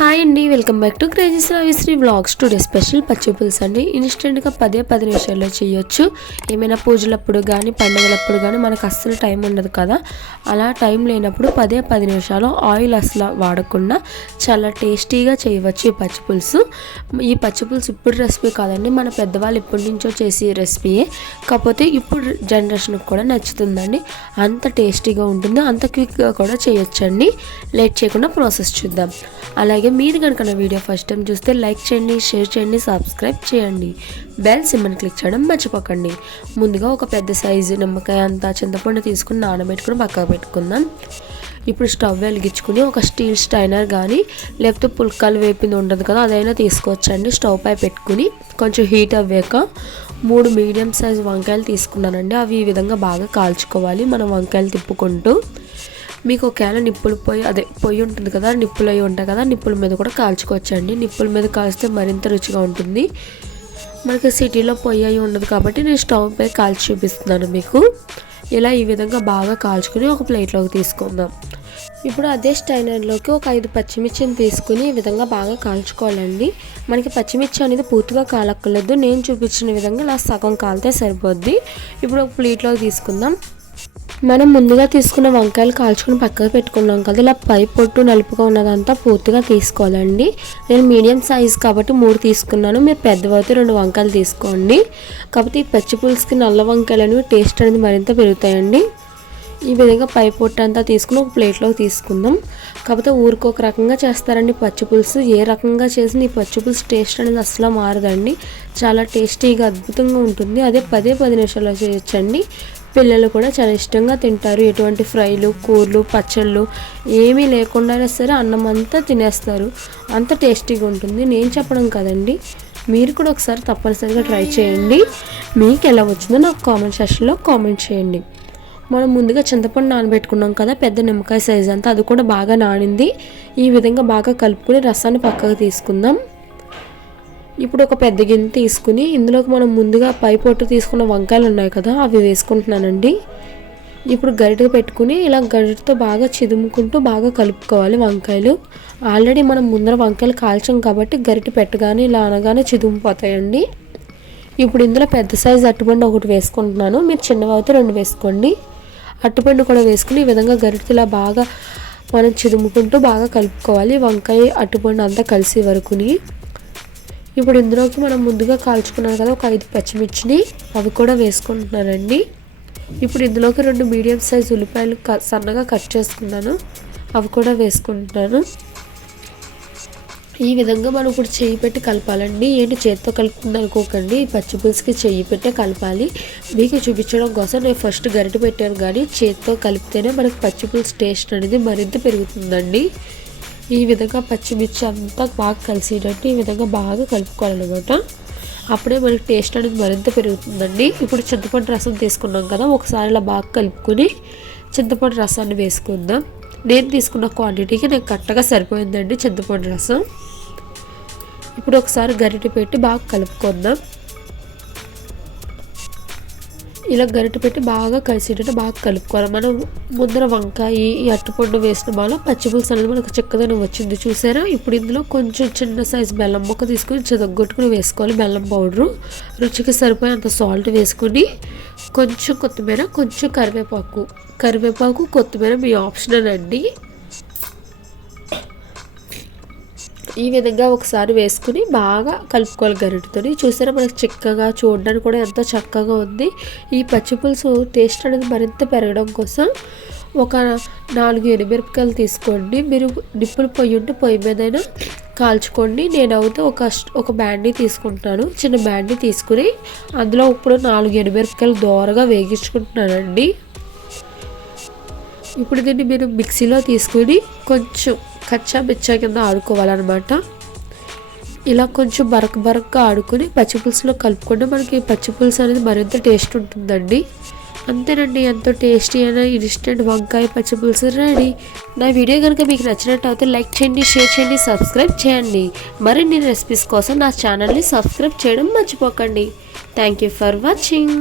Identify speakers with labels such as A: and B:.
A: Hi అండి welcome back to crazy Sravisri vlogs. Today special పచ్చి పులుసు అండి. ఇన్స్టెంట్గా పదే పది నిమిషాల్లో చేయొచ్చు. ఏమైనా పూజలప్పుడు కానీ పండుగలప్పుడు కానీ మనకు అస్సలు టైం ఉండదు కదా. అలా టైం లేనప్పుడు పదే పది నిమిషాలు ఆయిల్ అసలు వాడకుండా చాలా టేస్టీగా చేయవచ్చు ఈ పచ్చి పులుసు. ఈ పచ్చి పులుసు ఇప్పుడు రెసిపీ కాదండి మన పెద్దవాళ్ళు ఇప్పటి నుంచో చేసే రెసిపీయే కాకపోతే ఇప్పుడు జనరేషన్కి కూడా నచ్చుతుందండి. అంత టేస్టీగా ఉంటుంది అంత క్విక్గా కూడా చేయొచ్చండి. లేట్ చేయకుండా ప్రాసెస్ చూద్దాం. అలాగే మీరు కనుక నా వీడియో ఫస్ట్ టైం చూస్తే లైక్ చేయండి షేర్ చేయండి సబ్స్క్రైబ్ చేయండి. బెల్ సిమ్మని క్లిక్ చేయడం మర్చిపోకండి. ముందుగా ఒక పెద్ద సైజు నిమ్మకాయ అంతా చింతపండు తీసుకుని నానబెట్టుకుని పక్కకు పెట్టుకుందాం. ఇప్పుడు స్టవ్ వెలిగించుకుని ఒక స్టీల్ స్టైనర్ కానీ లేకపోతే పుల్కాలు వేపింది ఉండదు కదా అదైనా తీసుకోవచ్చండి. స్టవ్ పై పెట్టుకుని కొంచెం హీట్ అవ్వాక మూడు మీడియం సైజ్ వంకాయలు తీసుకున్నానండి. అవి ఈ విధంగా బాగా కాల్చుకోవాలి. మనం వంకాయలు తిప్పుకుంటూ మీకు ఒకవేళ నిప్పులు పొయ్యి అదే పొయ్యి ఉంటుంది కదా నిప్పులు అయి ఉంటాయి కదా నిప్పుల మీద కూడా కాల్చుకోవచ్చండి. నిప్పుల మీద కాల్స్తే మరింత రుచిగా ఉంటుంది. మనకి సిటీలో పొయ్యి అయి ఉండదు కాబట్టి నేను స్టవ్ పై కాల్చి చూపిస్తున్నాను మీకు. ఇలా ఈ విధంగా బాగా కాల్చుకుని ఒక ప్లేట్లోకి తీసుకుందాం. ఇప్పుడు అదే స్టైనర్లోకి ఒక ఐదు పచ్చిమిర్చిని తీసుకుని ఈ విధంగా బాగా కాల్చుకోవాలండి. మనకి పచ్చిమిర్చి అనేది పూర్తిగా కాలక్కర్లేదు. నేను చూపించిన విధంగా ఇలా సగం కాలితే సరిపోద్ది. ఇప్పుడు ఒక ప్లేట్లోకి తీసుకుందాం. మనం ముందుగా తీసుకున్న వంకాయలు కాల్చుకుని పక్కకు పెట్టుకున్నాం కదా ఇలా పై పొట్టు నలుపుగా ఉన్నదంతా పూర్తిగా తీసుకోవాలండి. నేను మీడియం సైజ్ కాబట్టి మూడు తీసుకున్నాను. మీరు పెద్దవైతే రెండు వంకాయలు తీసుకోండి. కాకపోతే ఈ పచ్చి పులుసుకి నల్ల వంకాయలు అనేవి టేస్ట్ అనేది మరింత పెరుగుతాయండి. ఈ విధంగా పై పొట్టు అంతా తీసుకుని ఒక ప్లేట్లోకి తీసుకుందాం. కాకపోతే ఊరికి ఒక రకంగా చేస్తారండి పచ్చి పులుసు. ఏ రకంగా చేసిన ఈ పచ్చి పులుసు టేస్ట్ అనేది అసలు మారదండి. చాలా టేస్టీగా అద్భుతంగా ఉంటుంది. అదే పదే పది నిమిషాల్లో చేయొచ్చండి. పిల్లలు కూడా చాలా ఇష్టంగా తింటారు. ఎటువంటి ఫ్రైలు కూరలు పచ్చళ్ళు ఏమీ లేకుండా సరే అన్నం అంతా తినేస్తారు. అంత టేస్టీగా ఉంటుంది. నేను చెప్పడం కదండి. మీరు కూడా ఒకసారి తప్పనిసరిగా ట్రై చేయండి. మీకు ఎలా వచ్చిందో నాకు కామెంట్ సెక్షన్లో కామెంట్ చేయండి. మనం ముందుగా చింతపండు నానబెట్టుకున్నాం కదా పెద్ద నిమ్మకాయ సైజ్ అంతా అది కూడా బాగా నానింది. ఈ విధంగా బాగా కలుపుకొని రసాన్ని పక్కకు తీసుకుందాం. ఇప్పుడు ఒక పెద్ద గిన్నె తీసుకుని ఇందులోకి మనం ముందుగా పై పొట్టు తీసుకున్న వంకాయలు ఉన్నాయి కదా అవి వేసుకుంటున్నానండి. ఇప్పుడు గరిట పెట్టుకుని ఇలా గరిటతో బాగా చిదుముకుంటూ బాగా కలుపుకోవాలి వంకాయలు. ఆల్రెడీ మనం ముందర వంకాయలు కాల్చాం కాబట్టి గరిట పెట్టగానే ఇలా అనగానే చిదుముపోతాయండి. ఇప్పుడు ఇందులో పెద్ద సైజు అట్టుబండి ఒకటి వేసుకుంటున్నాను. మీరు చిన్నవి అయితే రెండు వేసుకోండి. అట్టుపండు కూడా వేసుకుని ఈ విధంగా గరిటతో ఇలా బాగా మనం చిదుముకుంటూ బాగా కలుపుకోవాలి. వంకాయ అట్టుపండు అంతా కలిసి వరకుని. ఇప్పుడు ఇందులోకి మనం ముందుగా కాల్చుకున్నాం కదా ఒక ఐదు పచ్చిమిర్చిని అవి కూడా వేసుకుంటున్నానండి. ఇప్పుడు ఇందులోకి రెండు మీడియం సైజ్ ఉల్లిపాయలు సన్నగా కట్ చేసుకున్నాను. అవి కూడా వేసుకుంటున్నాను. ఈ విధంగా మనం ఇప్పుడు చేయి పెట్టి కలపాలండి. ఏంటి చేతితో కలుపుతుంది అనుకోకండి. పచ్చి పులుసుకి చెయ్యి పెట్టే కలపాలి. మీకు చూపించడం కోసం నేను ఫస్ట్ గరిట పెట్టాను. కానీ చేతితో కలిపితేనే మనకు పచ్చి పులుసు టేస్ట్ అనేది మరింత పెరుగుతుందండి. ఈ విధంగా పచ్చిమిర్చి అంతా బాగా కలిసేటట్టు ఈ విధంగా బాగా కలుపుకోవాలన్నమాట. అప్పుడే మనకి టేస్ట్ అనేది మరింత పెరుగుతుందండి. ఇప్పుడు చింతపండు రసం తీసుకున్నాం కదా ఒకసారి ఇలా బాగా కలుపుకొని చింతపండు రసాన్ని వేసుకుందాం. నేను తీసుకున్న క్వాంటిటీకి నాకు కరెక్ట్గా సరిపోయిందండి చింతపండు రసం. ఇప్పుడు ఒకసారి గరిటె పెట్టి బాగా కలుపుకుందాం. ఇలా గరిట పెట్టి బాగా కలిసేటట్టు బాగా కలుపుకోవాలి. మనం ముందర వంకాయ ఈ అట్టుపండు వేసిన వల్ల పచ్చిపులుసు అనేది మనకు చిక్కదనం వచ్చింది. చూసారా? ఇప్పుడు ఇందులో కొంచెం చిన్న సైజు బెల్లం ముక్క తీసుకొని చెదగొట్టుకుని వేసుకోవాలి. బెల్లం పౌడరు రుచికి సరిపోయేంత సాల్ట్ వేసుకొని కొంచెం కొత్తిమీర కొంచెం కరివేపాకు. కరివేపాకు కొత్తిమీర మీ ఆప్షనల్ అండి. ఈ విధంగా ఒకసారి వేసుకుని బాగా కలుపుకోవాలి గరిటతో చూసారా మనకి చిక్కగా చూడడానికి కూడా ఎంతో చక్కగా ఉంది. ఈ పచ్చి పులుసు టేస్ట్ అనేది మరింత పెరగడం కోసం ఒక నాలుగు ఎనిమిరపకాయలు తీసుకోండి. మీరు నిప్పులు పొయ్యి ఉంటే పొయ్యి మీదైనా కాల్చుకోండి. నేను అయితే ఒక ఒక బ్యాండీ తీసుకుంటున్నాను చిన్న బ్యాండీ తీసుకుని అందులో ఇప్పుడు నాలుగు ఎనిమిరపకాయలు దోరగా వేగించుకుంటున్నానండి. ఇప్పుడు దీన్ని మీరు మిక్సీలో తీసుకుని కొంచెం కచ్చా బిచ్చా కింద ఆడుకోవాలన్నమాట. ఇలా కొంచెం బరక బరకగా ఆడుకొని పచ్చిపులుసులో కలుపుకుంటే మనకి పచ్చిపులుసు అనేది మరింత టేస్ట్ ఉంటుందండి. అంతేనండి ఎంతో టేస్టీ అయిన ఇన్స్టెంట్ వంకాయ పచ్చిపులుసు రెడీ. నా వీడియో కనుక మీకు నచ్చినట్టు అయితే లైక్ చేయండి షేర్ చేయండి సబ్స్క్రైబ్ చేయండి. మరిన్ని రెసిపీస్ కోసం నా ఛానల్ని సబ్స్క్రైబ్ చేయడం మర్చిపోకండి. Thank you for watching.